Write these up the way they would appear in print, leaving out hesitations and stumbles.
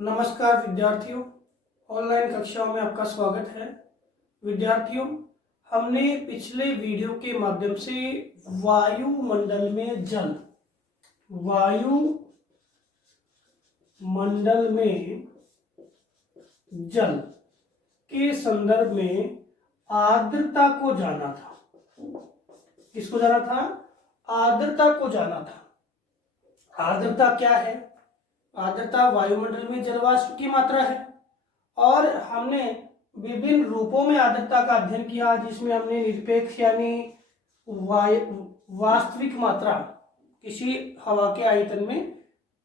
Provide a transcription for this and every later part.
नमस्कार विद्यार्थियों, ऑनलाइन कक्षाओं में आपका स्वागत है। विद्यार्थियों, हमने पिछले वीडियो के माध्यम से वायुमंडल में जल के संदर्भ में आर्द्रता को जाना था। किसको जाना था? आर्द्रता को जाना था। आर्द्रता क्या है? आर्द्रता वायुमंडल में जलवाष्प की मात्रा है और हमने विभिन्न रूपों में आर्द्रता का अध्ययन किया, जिसमें हमने निरपेक्ष यानी वास्तविक मात्रा, किसी हवा के आयतन में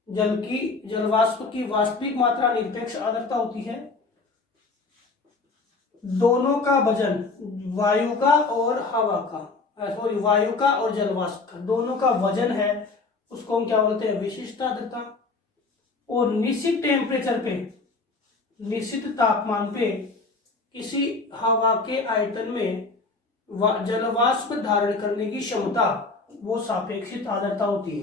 जलवाष्प की वास्तविक मात्रा निरपेक्ष आर्द्रता होती है। दोनों का वजन, वायु का और जलवाष्प का दोनों का वजन है, उसको हम क्या बोलते हैं? विशिष्ट आर्द्रता। और निश्चित टेम्परेचर पे, निश्चित तापमान पे किसी हवा के आयतन में जलवाष्प धारण करने की क्षमता, वो सापेक्षिक आर्द्रता होती है।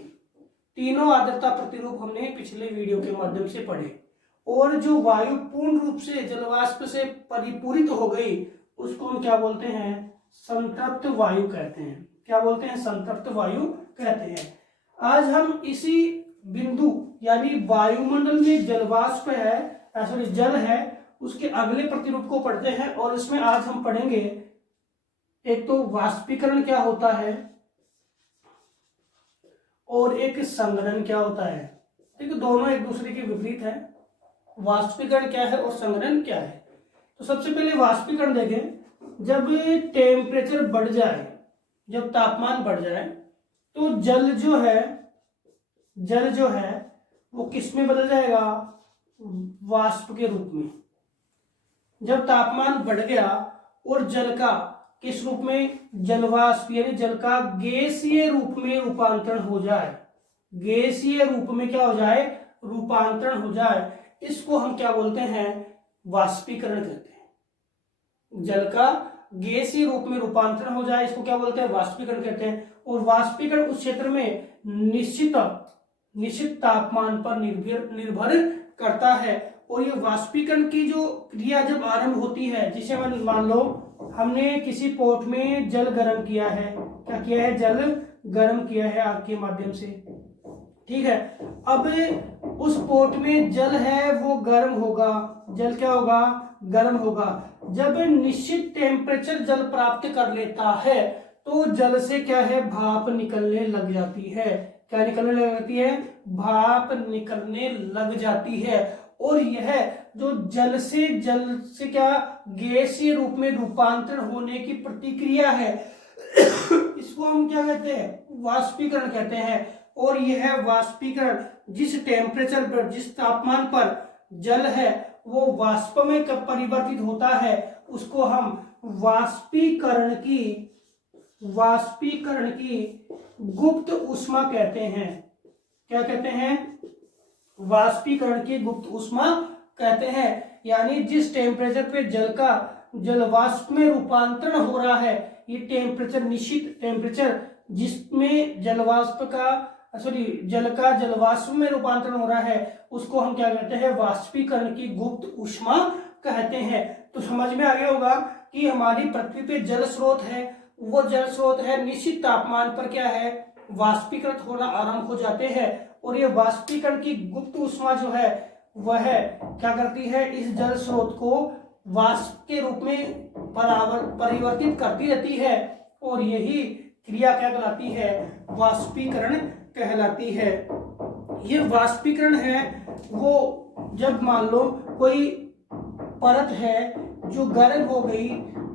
तीनों आर्द्रता प्रतिरूप हमने पिछले वीडियो के माध्यम से पढ़े। और जो वायु पूर्ण रूप से जलवाष्प से परिपूरित हो गई, उसको हम क्या बोलते हैं? संतृप्त वायु कहते हैं। क्या बोलते हैं? संतृप्त वायु कहते हैं। आज हम इसी बिंदु यानी वायुमंडल में जलवाष्प है, जल है, उसके अगले प्रतिरूप को पढ़ते हैं। और इसमें आज हम पढ़ेंगे एक तो वाष्पीकरण क्या होता है और एक संघनन क्या होता है। ठीक है, दोनों एक दूसरे के विपरीत है। वाष्पीकरण क्या है और संघनन क्या है? तो सबसे पहले वाष्पीकरण देखें। जब टेम्परेचर बढ़ जाए, जब तापमान बढ़ जाए, तो जल जो है वो किस में बदल जाएगा? वाष्प के रूप में। जब तापमान बढ़ गया और जल का किस रूप में? जलवाष्प यानी जल का गैसीय रूप में रूपांतरण हो जाए। गैसीय रूप में क्या हो जाए? रूपांतरण हो जाए। इसको हम क्या बोलते हैं? वाष्पीकरण कहते हैं। जल का गैसीय रूप में रूपांतरण हो जाए, इसको क्या बोलते हैं? वाष्पीकरण कहते हैं। और वाष्पीकरण उस क्षेत्र में निश्चित तापमान पर निर्भर करता है। और ये वाष्पीकरण की जो क्रिया जब आरंभ होती है, जिसे मान लो हमने किसी पॉट में जल गर्म किया है। क्या किया है? जल गर्म किया है आग के माध्यम से। ठीक है, अब उस पॉट में जल है वो गर्म होगा। जल क्या होगा? गर्म होगा। जब निश्चित टेम्परेचर जल प्राप्त कर लेता है, तो जल से क्या है? भाप निकलने लग जाती है। क्या निकलने लग जाती है? भाप निकलने लग जाती है। और यह जो जल से क्या गैसीय रूप में रूपांतरण होने की प्रतिक्रिया है, इसको हम क्या कहते हैं? वाष्पीकरण कहते हैं। और यह वाष्पीकरण जिस टेम्परेचर पर, जिस तापमान पर जल है वो वाष्प में कब परिवर्तित होता है, उसको हम वाष्पीकरण की गुप्त ऊष्मा कहते हैं। क्या कहते हैं? वाष्पीकरण की गुप्त ऊष्मा कहते हैं। यानी जिस टेम्परेचर पे जल का जलवाष्प में रूपांतरण हो रहा है, ये टेम्परेचर, निश्चित टेम्परेचर जिसमें जल का जलवाष्प में रूपांतरण हो रहा है, उसको हम क्या कहते हैं? वाष्पीकरण की गुप्त ऊष्मा कहते हैं। तो समझ में आ गया होगा कि हमारी पृथ्वी पे जल स्रोत है, वो जल स्रोत है निश्चित तापमान पर क्या है? वाष्पीकृत होना आरंभ हो जाते हैं। और ये वाष्पीकरण की गुप्त ऊष्मा जो है वह क्या करती है? इस जल स्रोत को वाष्प के रूप में परिवर्तित करती रहती है। और यही क्रिया क्या कहलाती है? वाष्पीकरण कहलाती है। ये वाष्पीकरण है वो जब मान लो कोई परत है जो गर्म हो गई,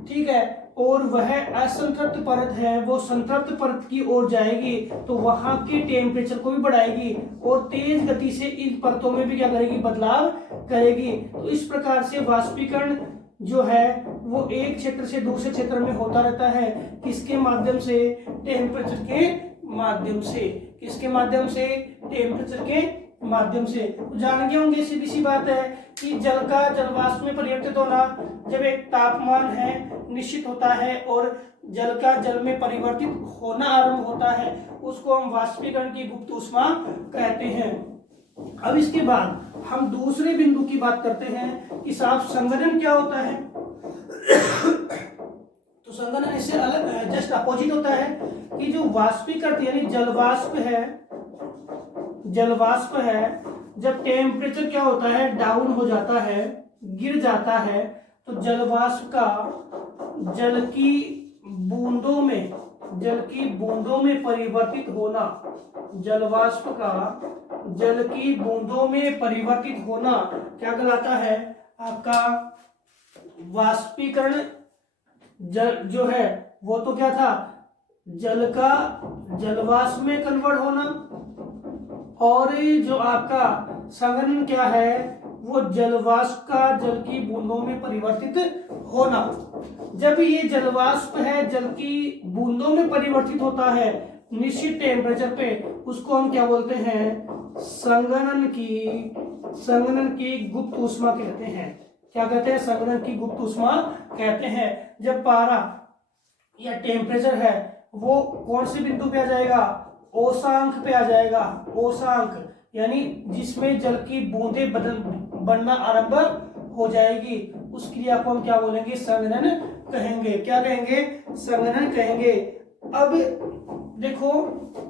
ठीक है, और वह असंतृप्त परत है, वो संतृप्त परत की ओर जाएगी, तो वहां के टेम्परेचर को भी बढ़ाएगी और तेज गति से इन परतों में भी क्या करेगी? बदलाव करेगी। तो इस प्रकार से वाष्पीकरण जो है वो एक क्षेत्र से दूसरे क्षेत्र में होता रहता है। किसके माध्यम से? टेम्परेचर के माध्यम से। किसके माध्यम से? टेम्परेचर के माध्यम से। तो जान गए होंगे, सीधी सी बात है कि जल का जलवाष्प में परिवर्तित होना, जब एक तापमान है निश्चित होता है और जल का जल में परिवर्तित होना आरंभ होता है, उसको हम वाष्पीकरण की गुप्त ऊष्मा कहते हैं। अब इसके बाद हम दूसरे बिंदु की बात करते हैं कि साहब संघनन क्या होता है। तो संघनन इससे अलग जस्ट अपोजिट होता है कि जो वाष्पीकरण यानी जलवाष्प है जब टेम्परेचर क्या होता है डाउन हो जाता है, गिर जाता है, तो जलवाष्प का जल की बूंदों में परिवर्तित होना, जलवाष्प का जल की बूंदों में परिवर्तित होना क्या कहलाता है आपका वाष्पीकरण। जल जो है वो तो क्या था, जल का जलवाष्प में कन्वर्ट होना, और जो आपका संघनन क्या है वो जलवाष्प का जल की बूंदों में परिवर्तित होना। जब ये जलवाष्प है जल की बूंदों में परिवर्तित होता है निश्चित टेम्परेचर पे, उसको हम क्या बोलते हैं, संघनन की गुप्त ऊष्मा कहते हैं। क्या कहते हैं, संघनन की गुप्त ऊष्मा कहते हैं। जब पारा या टेम्परेचर है वो कौन से बिंदु पे आ जाएगा, औषांक पे आ जाएगा। औषांक यानी जिसमें जल की बूंदें बनना आरंभ हो जाएगी, उस क्रिया को हम क्या बोलेंगे, संघनन कहेंगे। क्या कहेंगे, संघनन कहेंगे। अब देखो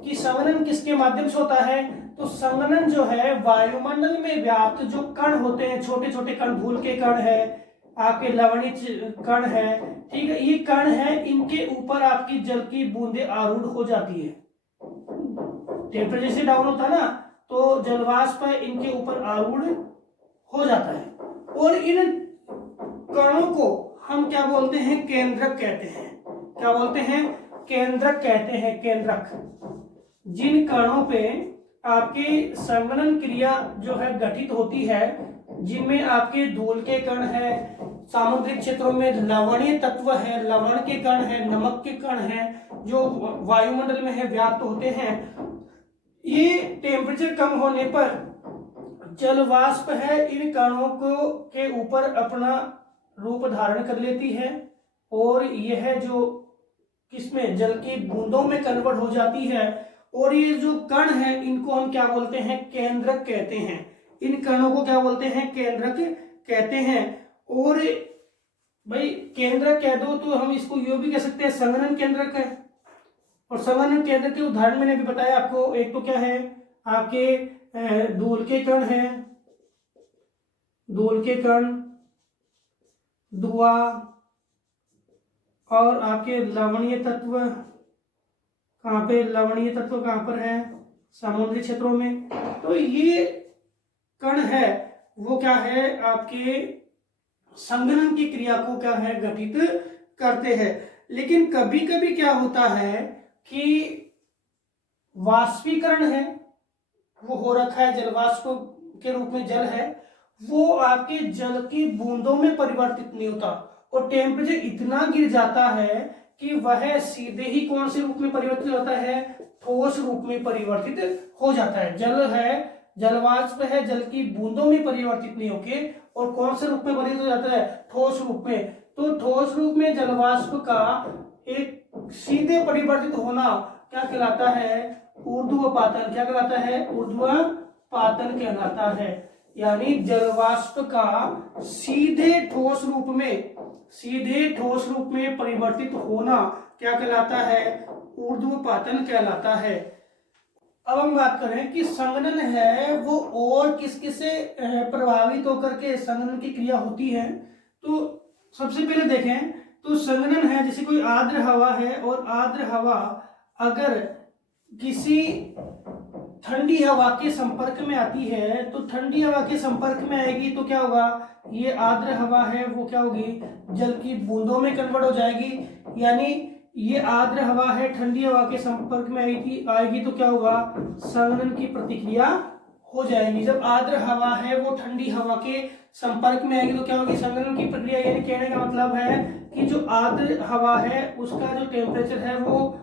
कि संघनन किसके माध्यम से होता है, तो संघनन जो है वायुमंडल में व्याप्त जो कण होते हैं, छोटे छोटे कण, धूल के कण है, आपके लवणीय कण है, ठीक है, ये कण है, इनके ऊपर आपकी जल की बूंदें आरूढ़ हो जाती है। टेम्परेचर से डाउन होता है ना, तो जलवाष्प इनके ऊपर आरूढ़ हो जाता है, और इन कणों को हम क्या बोलते हैं, केंद्रक कहते हैं। क्या बोलते हैं, केंद्रक कहते हैं। केंद्रक जिन कणों पे आपकी संघनन क्रिया जो है घटित होती है, जिनमें आपके धूल के कण है, सामुद्रिक क्षेत्रों में लवणीय तत्व है, लवण के कण है, नमक के कण है, जो वायुमंडल में है व्याप्त होते हैं, ये टेम्परेचर कम होने पर जलवाष्प है इन कणों को के ऊपर अपना रूप धारण कर लेती है, और यह जो किसमें, जल की बूंदों में कन्वर्ट हो जाती है, और ये जो कण है इनको हम क्या बोलते हैं, केंद्रक कहते हैं। इन कणों को क्या बोलते हैं, केंद्रक कहते हैं। और भाई केंद्रक कह दो तो हम इसको यो भी कह सकते हैं संघनन केंद्रक है। और संघनन केंद्र के उदाहरण मैंने भी बताया आपको, एक तो क्या है आपके धूल के कण है, धूल के कण, धुआं, और आपके लवणीय तत्व, कहाँ पे लवणीय तत्व कहाँ पर है, समुद्री क्षेत्रों में। तो ये कण है वो क्या है, आपके संघनन की क्रिया को क्या है, घटित करते हैं। लेकिन कभी कभी क्या होता है कि वाष्पीकरण है वो हो रखा है, जलवाष्प के रूप में जल है, वो आपके जल की बूंदों में परिवर्तित नहीं होता, और टेम्परेचर इतना गिर जाता है कि वह सीधे ही कौन से रूप में परिवर्तित होता है, ठोस रूप में परिवर्तित हो जाता है। जल है, जलवाष्प है, जल की बूंदों में परिवर्तित नहीं होके, और कौन से रूप में परिवर्तित हो जाता है, ठोस रूप में। तो ठोस रूप में जलवाष्प का एक सीधे परिवर्तित होना क्या कहलाता है, ऊर्ध्वपातन। क्या कहलाता है, ऊर्ध्वपातन कहलाता है। यानी जलवाष्प का सीधे ठोस रूप में परिवर्तित होना क्या कहलाता है, ऊर्ध्वपातन कहलाता है। अब हम बात करें कि संघनन है वो और किस किस से प्रभावित होकर के संघनन की क्रिया होती है। तो सबसे पहले देखें तो संघनन है, जैसे कोई आर्द्र हवा है, और आर्द्र हवा अगर किसी ठंडी हवा के संपर्क में आती है, तो ठंडी हवा के संपर्क में आएगी तो क्या होगा, ये आर्द्र हवा है वो क्या होगी, जल की बूंदों में कन्वर्ट हो जाएगी। यानी ये आर्द्र हवा है, ठंडी हवा के संपर्क में आएगी तो क्या होगा, संघनन की प्रतिक्रिया हो जाएगी। जब आर्द्र हवा है वो ठंडी हवा के संपर्क में आएगी तो क्या होगी, संघनन की प्रक्रिया। यानी कहने का मतलब है कि जो आर्द्र हवा है उसका जो टेम्परेचर है वो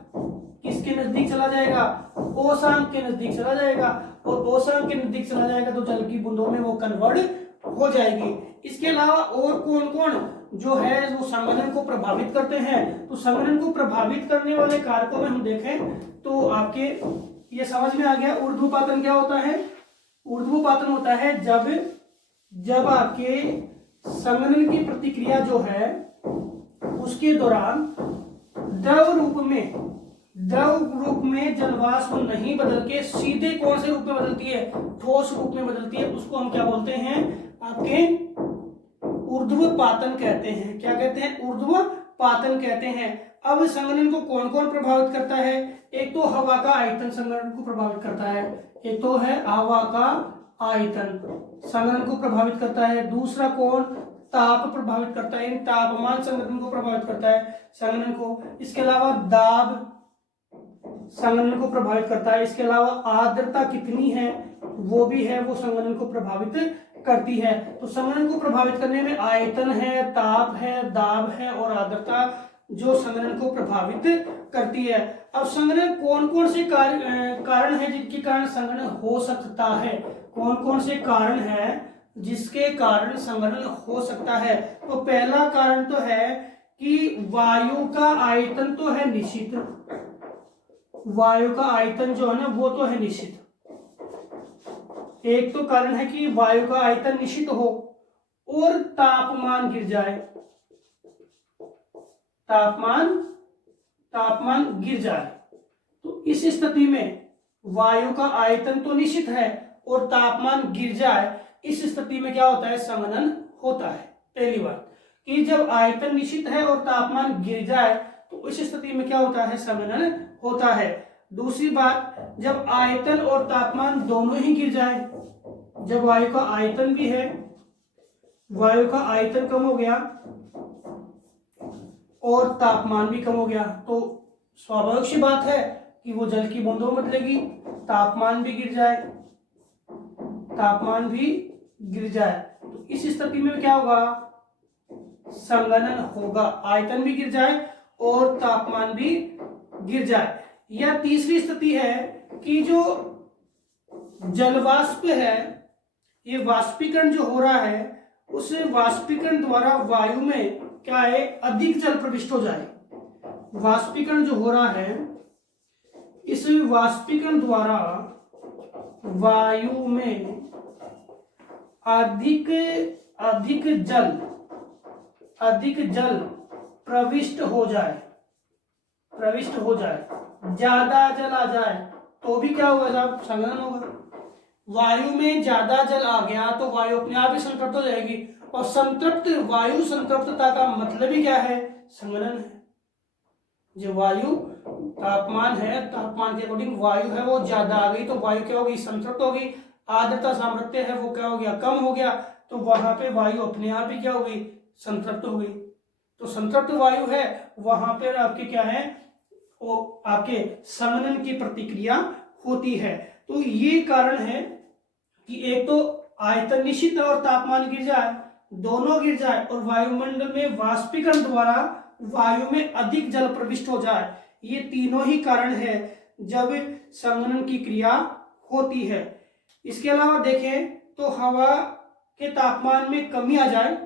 किसके नजदीक चला जाएगा, औषांक के नजदीक चला जाएगा, और औषांक के नजदीक चला जाएगा तो जल की बूंदों में वो कन्वर्ट हो जाएगी। इसके अलावा और कौन कौन जो है वो संघनन को प्रभावित करते हैं, तो संघनन को प्रभावित करने वाले कारकों में हम देखें तो आपके ये समझ में आ गया ऊर्ध्वपातन क्या होता है। ऊर्ध्वपातन होता है जब आपके संघनन की प्रतिक्रिया जो है उसके दौरान द्रव रूप में जलवाष्प नहीं बदल के सीधे कौन से रूप में बदलती है, ठोस रूप में बदलती है, उसको हम क्या बोलते हैं, आपके ऊर्ध्वपातन कहते हैं। क्या कहते हैं, ऊर्ध्वपातन कहते हैं। अब संघनन को कौन कौन प्रभावित करता है, एक तो हवा का आयतन संघनन को प्रभावित करता है, एक तो है हवा का आयतन संघनन को प्रभावित करता है, दूसरा कौन, ताप प्रभावित करता है, तापमान संघनन को प्रभावित करता है संघनन को, इसके अलावा दाब संघनन को प्रभावित करता है, इसके अलावा आर्द्रता कितनी है वो भी है, वो संघनन को प्रभावित करती है। तो संघनन को प्रभावित करने में आयतन है, ताप है, दाब है और आर्द्रता जो संघनन को प्रभावित करती है। अब संघनन कौन कौन से कारण है जिनके कारण संघनन हो सकता है, कौन कौन से कारण है जिसके कारण संघनन हो सकता है। तो पहला कारण तो है कि वायु का आयतन तो है निश्चित, वायु का आयतन जो है ना वो तो है निश्चित। एक तो कारण है कि वायु का आयतन निश्चित हो और तापमान गिर जाए, तापमान गिर जाए। तो इस स्थिति में वायु का आयतन तो निश्चित है और तापमान गिर जाए, इस स्थिति में क्या होता है, संघनन होता है। पहली बात कि जब आयतन निश्चित है और तापमान गिर जाए तो इस स्थिति में क्या होता है, संघनन होता है। दूसरी बात, जब आयतन और तापमान दोनों ही गिर जाए, जब वायु का आयतन भी है, वायु का आयतन कम हो गया और तापमान भी कम हो गया, तो स्वाभाविक सी बात है कि वो जल की बूंदों में बदलेगी, तापमान भी गिर जाए, तापमान भी गिर जाए। तो इस स्थिति में क्या होगा, संघनन होगा, आयतन भी गिर जाए और तापमान भी गिर जाए। या तीसरी स्थिति है कि जो जलवाष्प है, ये वाष्पीकरण जो हो रहा है, उस वाष्पीकरण द्वारा वायु में क्या है, अधिक जल प्रविष्ट हो जाए। वाष्पीकरण जो हो रहा है, इस वाष्पीकरण द्वारा वायु में अधिक जल प्रविष्ट हो जाए, ज्यादा जल आ जाए तो भी क्या होगा साहब, संघनन होगा। वायु में ज्यादा जल आ गया तो वायु अपने आप ही संतृप्त हो जाएगी, और संतृप्त वायु संतृप्तता का मतलब ही क्या है, संघनन है। जो वायु तापमान है, तापमान के अकॉर्डिंग वायु है वो ज्यादा आ गई तो वायु क्या होगी, संतृप्त होगी। आर्द्रता सामर्थ्य है वो क्या हो गया, कम हो गया, तो वहां पे वायु अपने आप ही क्या होगी, संतृप्त हो गई। तो संतृप्त वायु है वहां पर आपके क्या है, वो आपके संघनन की प्रतिक्रिया होती है। तो ये कारण है कि एक तो आयतन निश्चित और तापमान गिर जाए, दोनों गिर जाए और वायुमंडल में वाष्पीकरण द्वारा वायु में अधिक जल प्रविष्ट हो जाए, ये तीनों ही कारण है जब संघनन की क्रिया होती है। इसके अलावा देखें तो हवा के तापमान में कमी आ जाए,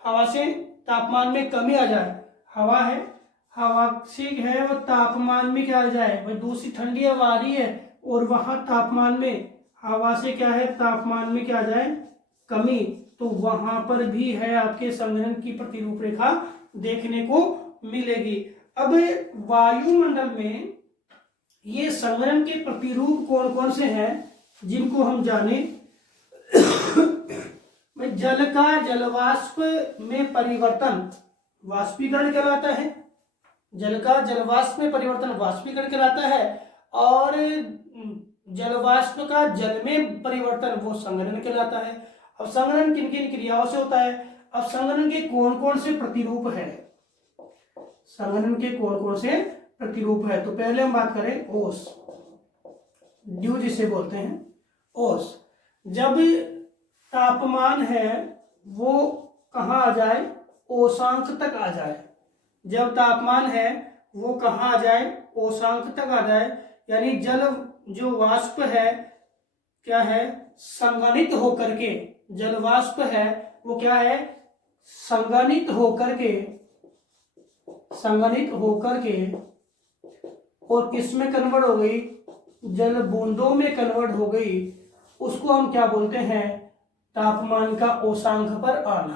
हवा से तापमान में कमी आ जाए, हवा है, हवा से है वो तापमान में क्या आ जाए, भाई दूसरी ठंडी हवा आ रही है और वहां तापमान में हवा से क्या है, तापमान में क्या आ जाए, कमी, तो वहां पर भी है आपके संघनन की प्रतिरूप रेखा देखने को मिलेगी। अब वायुमंडल में ये संघनन के प्रतिरूप कौन कौन से हैं जिनको हम जाने। जल का जलवाष्प में परिवर्तन वाष्पीकरण कहलाता है, जल का जलवाष्प में परिवर्तन वाष्पीकरण कहलाता है, और जलवाष्प का जल में परिवर्तन वो संघनन कहलाता है। अब संघनन किन किन क्रियाओं से होता है, अब संघनन के कौन कौन से प्रतिरूप है, संघनन के कौन कौन से प्रतिरूप है। तो पहले हम बात करें ओस, ड्यू जिसे बोलते हैं ओस। जब तापमान है वो कहाँ आ जाए, ओसांक तक आ जाए, जब तापमान है वो कहाँ आ जाए, ओसांक तक आ जाए, यानी जल जो वाष्प है क्या है, संघनित होकर के, जल वाष्प है वो क्या है, संघनित होकर के और किस में कन्वर्ट हो गई, जल बूंदों में कन्वर्ट हो गई, उसको हम क्या बोलते हैं, तापमान का औसांक पर आना।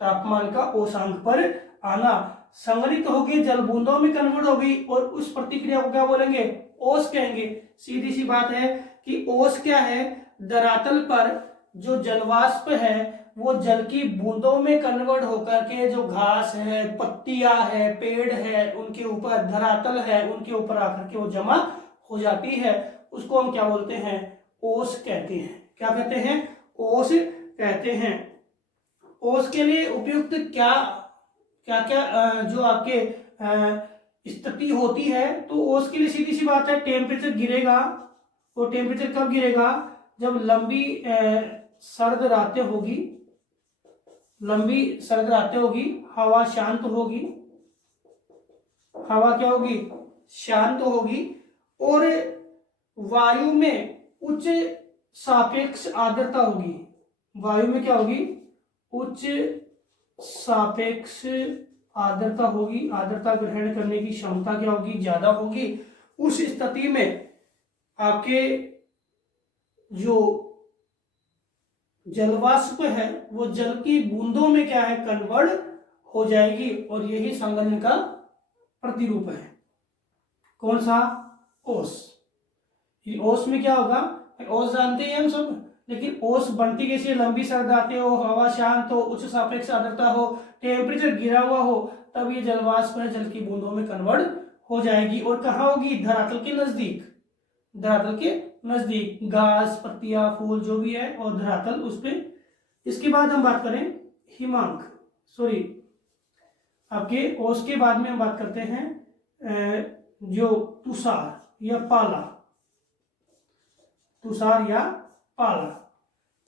तापमान का औसांक पर आना संग्रहित होगी, जल बूंदों में कन्वर्ट होगी, और उस प्रतिक्रिया को क्या बोलेंगे, ओस कहेंगे। सीधी सी बात है कि ओस क्या है, धरातल पर जो जलवाष्प है वो जल की बूंदों में कन्वर्ट होकर के जो घास है, पत्तियां है, पेड़ है, उनके ऊपर धरातल है, उनके ऊपर आकर के वो जमा हो जाती है, उसको हम क्या बोलते हैं, ओस कहते हैं। क्या कहते हैं, ओस कहते हैं। ओस के लिए उपयुक्त क्या क्या क्या जो आपके स्थिति होती है, तो ओस के लिए सीधी सी बात है, टेम्परेचर गिरेगा। वो टेम्परेचर कब गिरेगा, जब लंबी सर्द रातें होगी, लंबी सर्द रातें होगी, हवा शांत होगी, हवा क्या होगी, शांत होगी, और वायु में उच्च सापेक्ष आर्द्रता होगी। वायु में क्या होगी, उच्च सापेक्ष आर्द्रता होगी, आर्द्रता ग्रहण करने की क्षमता क्या होगी, ज्यादा होगी। उस स्थिति में आपके जो जलवाष्प है वो जल की बूंदों में क्या है, कन्वर्ट हो जाएगी, और यही संघनन का प्रतिरूप है। कौन सा, ओस। ओस में क्या होगा, ओस जानते हैं हम सब, लेकिन ओस बनती कैसे, लंबी सर्द रातें हो, हवा शांत हो, उच्च सापेक्ष आर्द्रता हो, टेम्परेचर गिरा हुआ हो, तब ये जलवाष्प है जल की बूंदों में कन्वर्ट हो जाएगी। और कहाँ होगी, धरातल के नजदीक, धरातल के नजदीक, घास, पत्तियां, फूल जो भी है, और धरातल उस पे। इसके बाद हम बात करें हिमांक, सॉरी आपके ओस के बाद में हम बात करते हैं जो तुषार या पाला, तुषार या पाला।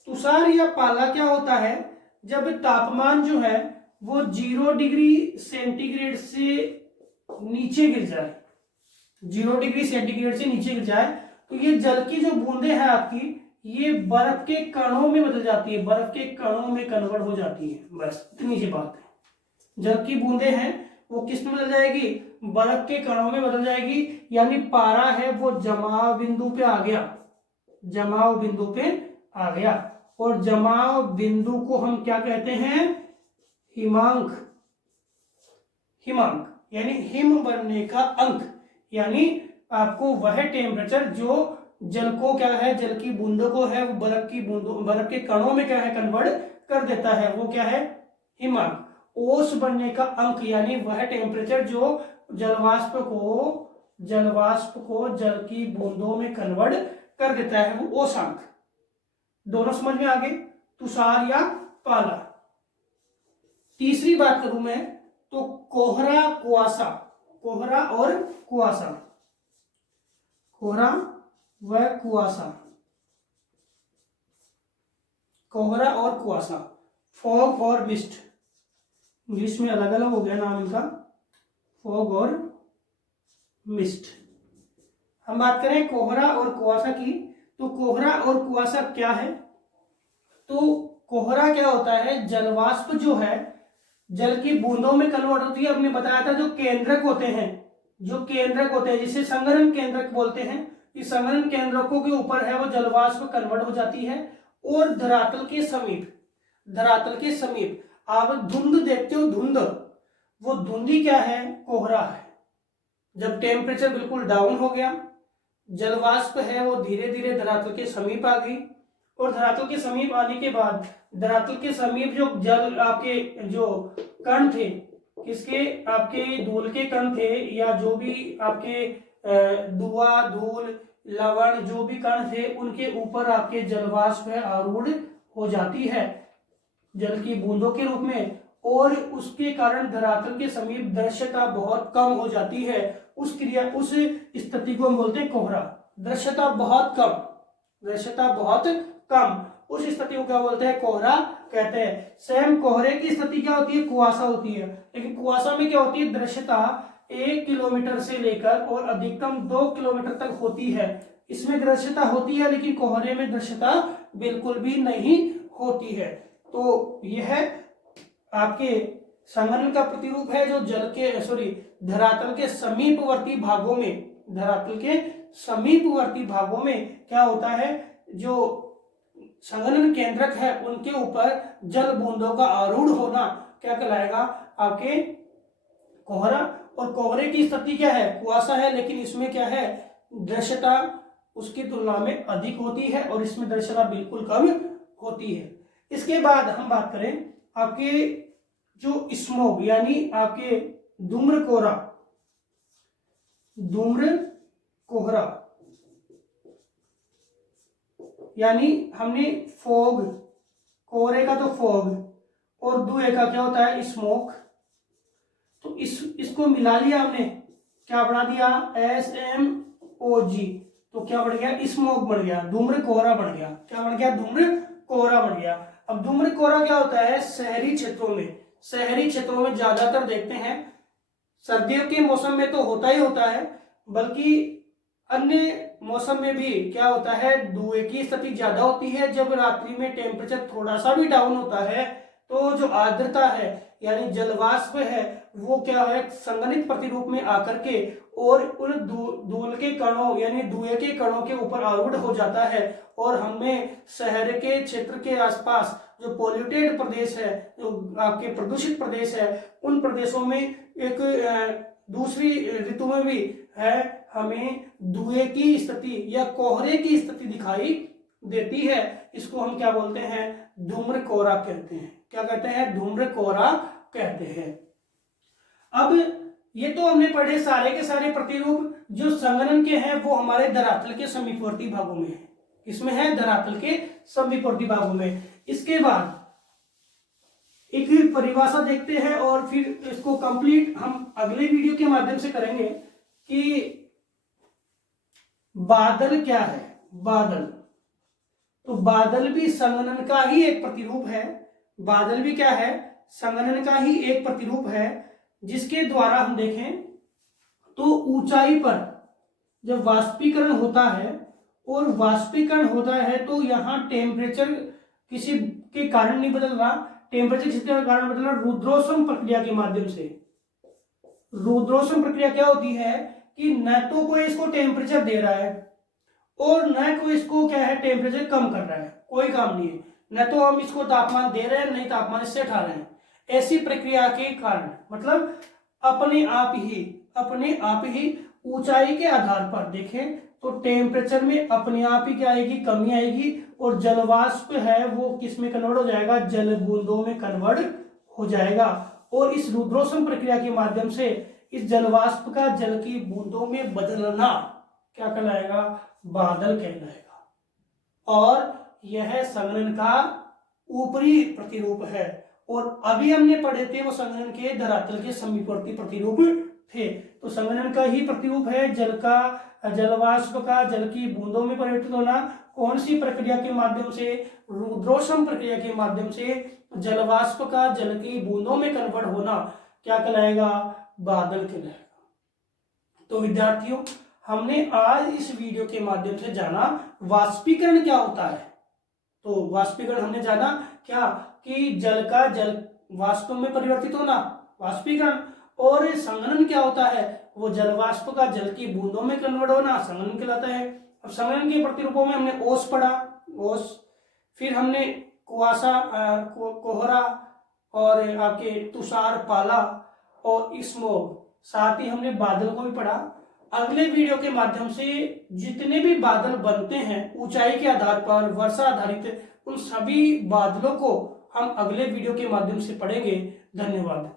तुषार या पाला क्या होता है, जब तापमान जो है वो 0 डिग्री सेंटीग्रेड से नीचे गिर जाए, 0 डिग्री सेंटीग्रेड से नीचे गिर जाए, तो ये जल की जो बूंदे हैं आपकी, ये बर्फ के कणों में बदल जाती है, बर्फ के कणों में कन्वर्ट हो जाती है। बस इतनी सी बात है। जल की बूंदे हैं वो किस में बदल जाएगी, बर्फ के कणों में बदल जाएगी, यानी पारा है वो जमाव बिंदु पे आ गया, जमाव बिंदु पे आ गया। और जमाव बिंदु को हम क्या कहते हैं, हिमांक। हिमांक यानी हिम बनने का अंक, यानी आपको वह टेम्परेचर जो जल को क्या है, जल की बूंदों को है वो बर्फ की बूंदों, बर्फ के कणों में क्या है, कन्वर्ट कर देता है, वो क्या है, हिमांक। ओस बनने का अंक यानी वह टेम्परेचर जो जलवाष्प को जल की बूंदों में कन्वर्ट कर देता है, वो ओसांक। दोनों समझ में आ गए, तुषार या पाला। तीसरी बात करूं मैं तो कोहरा कुआसा, कोहरा और कुआसा, कोहरा व कुआसा, कोहरा और कुआसा, फॉग और मिस्ट, इंग्लिश में अलग अलग हो गया नाम इनका, फॉग और मिस्ट। हम बात करें कोहरा और कुआसा की, तो कोहरा और कुआसा क्या है, तो कोहरा क्या होता है, जलवाष्प जो है जल की बूंदों में कन्वर्ट होती है। हमने बताया था जो केंद्रक होते हैं, जो केंद्रक होते हैं जिसे संघनन केंद्रक बोलते हैं, इस संघनन केंद्रकों के ऊपर है वो जलवाष्प कन्वर्ट हो जाती है। और धरातल के समीप, धरातल के समीप आप धुंध देखते हो, धुंध, वो धुंधी क्या है, कोहरा है। जब टेम्परेचर बिल्कुल डाउन हो गया, जलवाष्प है वो धीरे धीरे धरातल के समीप आ गई, और धरातल के समीप आने के बाद धरातल के समीप जो जल आपके जो कण थे, किसके, आपके धूल के कण थे, या जो भी आपके धुआं, धूल, लवण जो भी कण थे, उनके ऊपर आपके जलवाष्प है आरूढ़ हो जाती है जल की बूंदों के रूप में, और उसके कारण धरातल के समीप दृश्यता बहुत कम हो जाती है। उस क्रिया, उस स्थिति को हम बोलते हैं कोहरा। दृश्यता बहुत कम, दृश्यता बहुत कम, उस स्थिति को क्या बोलते हैं, कोहरा कहते हैं। सेम कोहरे की स्थिति क्या होती है, कुआसा होती है, लेकिन कुआसा में क्या होती है, दृश्यता 1 किलोमीटर से लेकर और अधिकतम 2 किलोमीटर तक होती है। इसमें दृश्यता होती है, लेकिन कोहरे में दृश्यता बिल्कुल भी नहीं होती है। तो यह आपके संघनन का प्रतिरूप है, जो जल के, सॉरी, धरातल के समीपवर्ती भागों में, धरातल के समीपवर्ती भागों में क्या होता है, जो संघनन केंद्रक है उनके ऊपर जल बूंदों का आरूढ़ होना क्या कहलाएगा? आपके कोहरा। और कोहरे की स्थिति क्या है? कुआसा है, लेकिन इसमें क्या है? दृश्यता उसकी तुलना में अधिक होती है और इसमें दृश्यता बिल्कुल कम होती है। इसके बाद हम बात करें आपके जो स्मोग यानी आपके धूम्र कोहरा यानी हमने फॉग, कोहरे का तो फॉग और धुएं का क्या होता है? स्मोक। तो इसको मिला लिया हमने, क्या बना दिया? SMOG। तो क्या बन गया? स्मोक बन गया, धूम्र कोहरा बन गया। क्या बन गया? धूम्र कोहरा बन गया। अब धूम्र कोहरा क्या होता है? शहरी क्षेत्रों में ज्यादातर देखते हैं। सर्दियों के मौसम में तो होता ही होता है, बल्कि अन्य मौसम में भी क्या होता है? धुएं की स्थिति ज्यादा होती है। जब रात्रि में टेम्परेचर थोड़ा सा भी डाउन होता है तो जो आर्द्रता है यानी जलवाष्प है वो क्या है? संघनित प्रतिरूप में आकर के और उन धूल के कणों यानी धुएं के कणों के ऊपर आरूढ़ हो जाता है और हमें शहर के क्षेत्र के आसपास जो पॉल्यूटेड प्रदेश है, जो आपके प्रदूषित प्रदेश है, उन प्रदेशों में एक दूसरी ऋतु में भी है हमें धुएं की स्थिति या कोहरे की स्थिति दिखाई देती है। इसको हम क्या बोलते हैं? धूम्र कोहरा कहते हैं। क्या कहते हैं? धूम्र कोहरा कहते हैं। अब ये तो हमने पढ़े सारे के सारे प्रतिरूप जो संघनन के हैं वो हमारे धरातल के समीपवर्ती भागों में है। इसमें है धरातल के समीपवर्ती भागों में। इसके बाद एक परिभाषा देखते हैं और फिर इसको कंप्लीट हम अगले वीडियो के माध्यम से करेंगे कि बादल क्या है। बादल, तो बादल भी संघनन का ही एक प्रतिरूप है। बादल भी क्या है? संघनन का ही एक प्रतिरूप है, जिसके द्वारा हम देखें तो ऊंचाई पर जब वाष्पीकरण होता है तो यहां टेम्परेचर किसी के कारण नहीं बदल रहा। टेम्परेचर किसके कारण बदल रहा? रुद्रोष्म प्रक्रिया के माध्यम से। रुद्रोष्म प्रक्रिया क्या होती है कि न तो कोई इसको टेम्परेचर दे रहा है और न कोई इसको क्या है? टेम्परेचर कम कर रहा है। कोई काम नहीं है। न तो हम इसको तापमान दे रहे हैं, नहीं तापमान इससे हटा रहे हैं। ऐसी प्रक्रिया के कारण मतलब अपने आप ही ऊंचाई के आधार पर देखें तो टेम्परेचर में अपने आप ही क्या आएगी? कमी आएगी और जलवाष्प है वो किस में कन्वर्ट हो जाएगा? जल बूंदों में कन्वर्ट हो जाएगा। और इस रुद्रोष्म प्रक्रिया के माध्यम से इस जलवाष्प का जल की बूंदों में बदलना क्या कहलाएगा? बादल कहलाएगा। और यह संघनन का ऊपरी प्रतिरूप है। और अभी हमने पढ़े थे वो संघनन के धरातल के समीपवर्ती प्रतिरूप थे। तो संघनन का ही प्रतिरूप है जलवाष्प का जल की बूंदों में परिवर्तित होना। कौन सी प्रक्रिया के माध्यम से? रुद्रोष्म प्रक्रिया के माध्यम से जलवाष्प का जल की बूंदों में कन्वर्ट होना क्या कहलाएगा? बादल कहलाएगा। तो विद्यार्थियों, हमने आज इस वीडियो के माध्यम से जाना वाष्पीकरण क्या होता है। तो वाष्पीकरण हमने जाना क्या कि जल का जल वाष्प में परिवर्तित होना, वाष्पीकरण। और संघनन क्या होता है? वो जलवाष्प का जल की बूंदों में कन्वर्ट होना संघनन कहलाता है। अब संघनन के प्रतिरूपों में हमने ओस पढ़ा, ओस, फिर हमने कुआसा, कोहरा और आपके तुषार, पाला और स्मोग, साथ ही हमने बादल को भी पढ़ा। अगले वीडियो के माध्यम से जितने भी बादल बनते हैं ऊंचाई के आधार पर, वर्षा आधारित, उन सभी बादलों को हम अगले वीडियो के माध्यम से पढ़ेंगे। धन्यवाद।